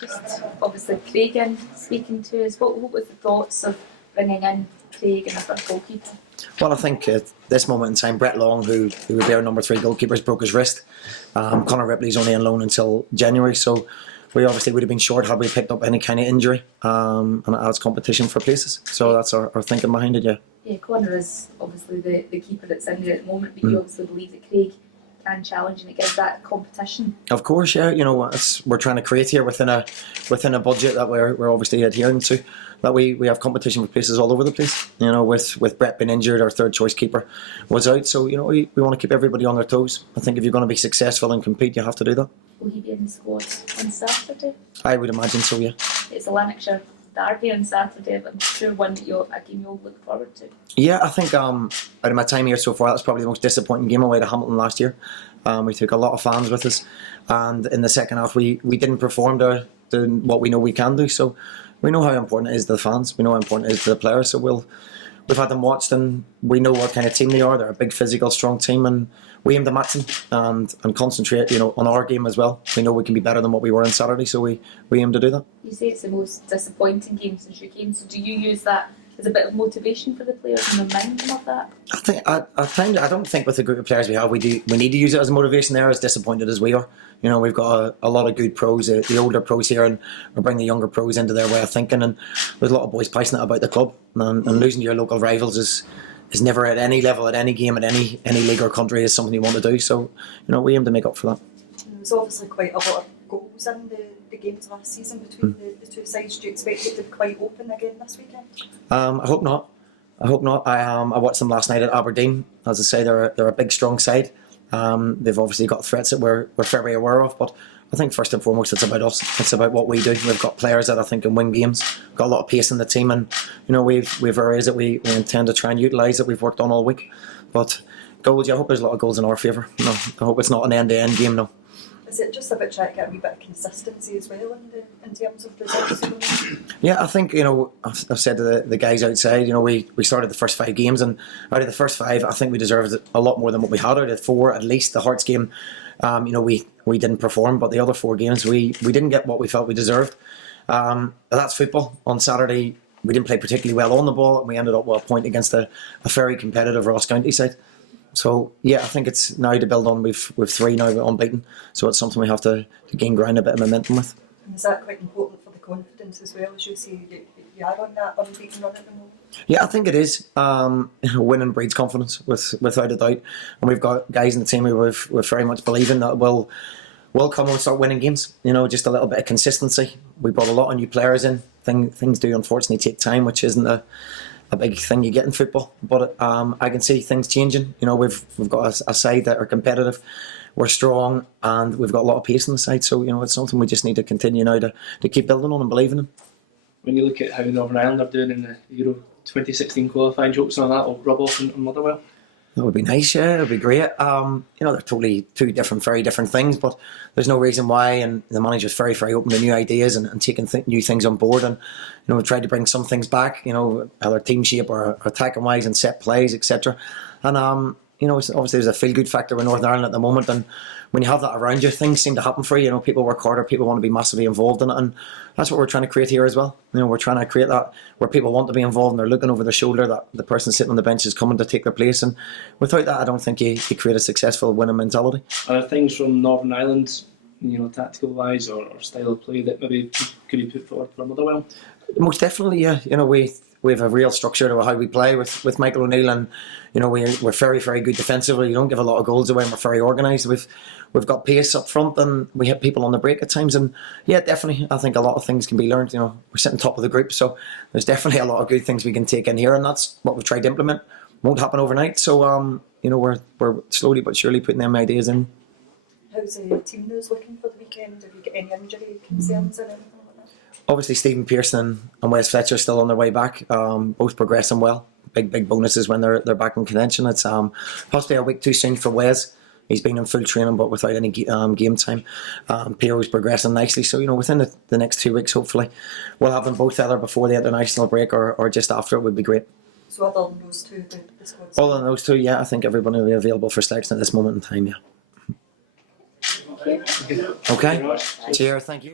Just obviously Craig in speaking to us. What was the thoughts of bringing in Craig and the first goalkeeper? Well, I think at this moment in time, Brett Long, who would be our number 3 goalkeeper, broke his wrist. Conor Ripley's only on loan until January, so we obviously would have been short had we picked up any kind of injury, and it adds competition for places. So that's our thinking behind it, yeah. Yeah, Conor is obviously the keeper that's in there at the moment, but you obviously believe that Craig can challenge and it gives that competition. Of course, yeah. You know, we're trying to create here within a budget that we're obviously adhering to. That we have competition with places all over the place. You know, with Brett being injured, our third choice keeper was out. So you know, we want to keep everybody on their toes. I think if you're going to be successful and compete, you have to do that. Will he be in the squad on Saturday? I would imagine so, yeah. It's a Lanarkshire derby on Saturday, but I'm sure a game you'll look forward to. Yeah, I think out of my time here so far, that's probably the most disappointing game away to Hamilton last year. We took a lot of fans with us, and in the second half we didn't perform to what we know we can do. So we know how important it is to the fans. We know how important it is to the players. So we've had them watched, and we know what kind of team they are. They're a big, physical, strong team, and we aim to match them and concentrate, you know, on our game as well. We know we can be better than what we were on Saturday, so we aim to do that. You say it's the most disappointing game since you came, so do you use that as a bit of motivation for the players and remind them of that? I think I don't think with the group of players we have we need to use it as a motivation. They're as disappointed as we are. You know, we've got a lot of good pros, the older pros here, and we bring the younger pros into their way of thinking. And there's a lot of boys passionate about the club, and losing to your local rivals is never at any level, at any game, at any league or country is something you want to do. So, you know, we aim to make up for that. There was obviously quite a lot of goals in the games last season between the two sides. Do you expect it to be quite open again this weekend? I hope not. I watched them last night at Aberdeen. As I say, they're a big, strong side. They've obviously got threats that we're very aware of, but I think first and foremost it's about us. It's about what we do. We've got players that I think can win games. We've got a lot of pace in the team, and you know we've areas that we intend to try and utilise that we've worked on all week. But goals, I hope there's a lot of goals in our favour. No, I hope it's not an end-to-end game. No. Is it just about trying to get a wee bit of consistency as well in terms of results? Yeah, I think, you know, I've said to the guys outside, you know, we started the first 5 games, and out of the first 5, I think we deserved a lot more than what we had. Out of 4, at least the Hearts game, you know, we didn't perform, but the other 4 games we didn't get what we felt we deserved. That's football. On Saturday, we didn't play particularly well on the ball, and we ended up with a point against a very competitive Ross County side. So yeah, I think it's now to build on. We've 3 now unbeaten, so it's something we have to gain ground a bit of momentum with. And is that quite important for the confidence as well, as you say you are on that unbeaten run at the moment? Yeah, I think it is. Winning breeds confidence, without a doubt, and we've got guys in the team who we very much believe in that will come and start winning games. You know, just a little bit of consistency. We brought a lot of new players in. Things do unfortunately take time, which isn't a big thing you get in football, but I can see things changing. You know, we've got a side that are competitive, we're strong, and we've got a lot of pace on the side. So you know, it's something we just need to continue now to keep building on and believing in. When you look at how Northern Ireland are doing in the Euro 2016 qualifying, jokes on that will rub off on Motherwell. That would be nice, yeah. It would be great. You know, they're totally 2 very different things, but there's no reason why. And the manager's very, very open to new ideas and taking new things on board. And you know, we've tried to bring some things back. You know, either team shape or attacking wise and set plays, etc. And you know, obviously there's a feel good factor with Northern Ireland at the moment. And when you have that around you, things seem to happen for you. You know, people work harder, people want to be massively involved in it, and that's what we're trying to create here as well. You know, we're trying to create that where people want to be involved and they're looking over their shoulder that the person sitting on the bench is coming to take their place. And without that, I don't think you create a successful winning mentality. Are there things from Northern Ireland, you know, tactical wise or style of play that maybe could be put forward for Motherwell? Most definitely, yeah. You know, we have a real structure to how we play with Michael O'Neill, and you know we're very, very good defensively. We don't give a lot of goals away, and we're very organised. We've got pace up front, and we hit people on the break at times. And yeah, definitely, I think a lot of things can be learned. You know, we're sitting top of the group, so there's definitely a lot of good things we can take in here, and that's what we've tried to implement. Won't happen overnight, so you know we're slowly but surely putting them ideas in. How's the team news looking for the weekend? Have you got any injury concerns or anything? Obviously, Stephen Pearson and Wes Fletcher still on their way back, both progressing well. Big bonuses when they're back in contention. It's possibly a week too soon for Wes. He's been in full training but without any game time. Piero's progressing nicely, so you know within the next 2 weeks, hopefully, we'll have them both either before the international break or just after. It would be great. So other than those 2, the squad's... Other than those 2, yeah, I think everybody will be available for selection at this moment in time. Yeah. Thank you. Okay. Cheers. Thank you.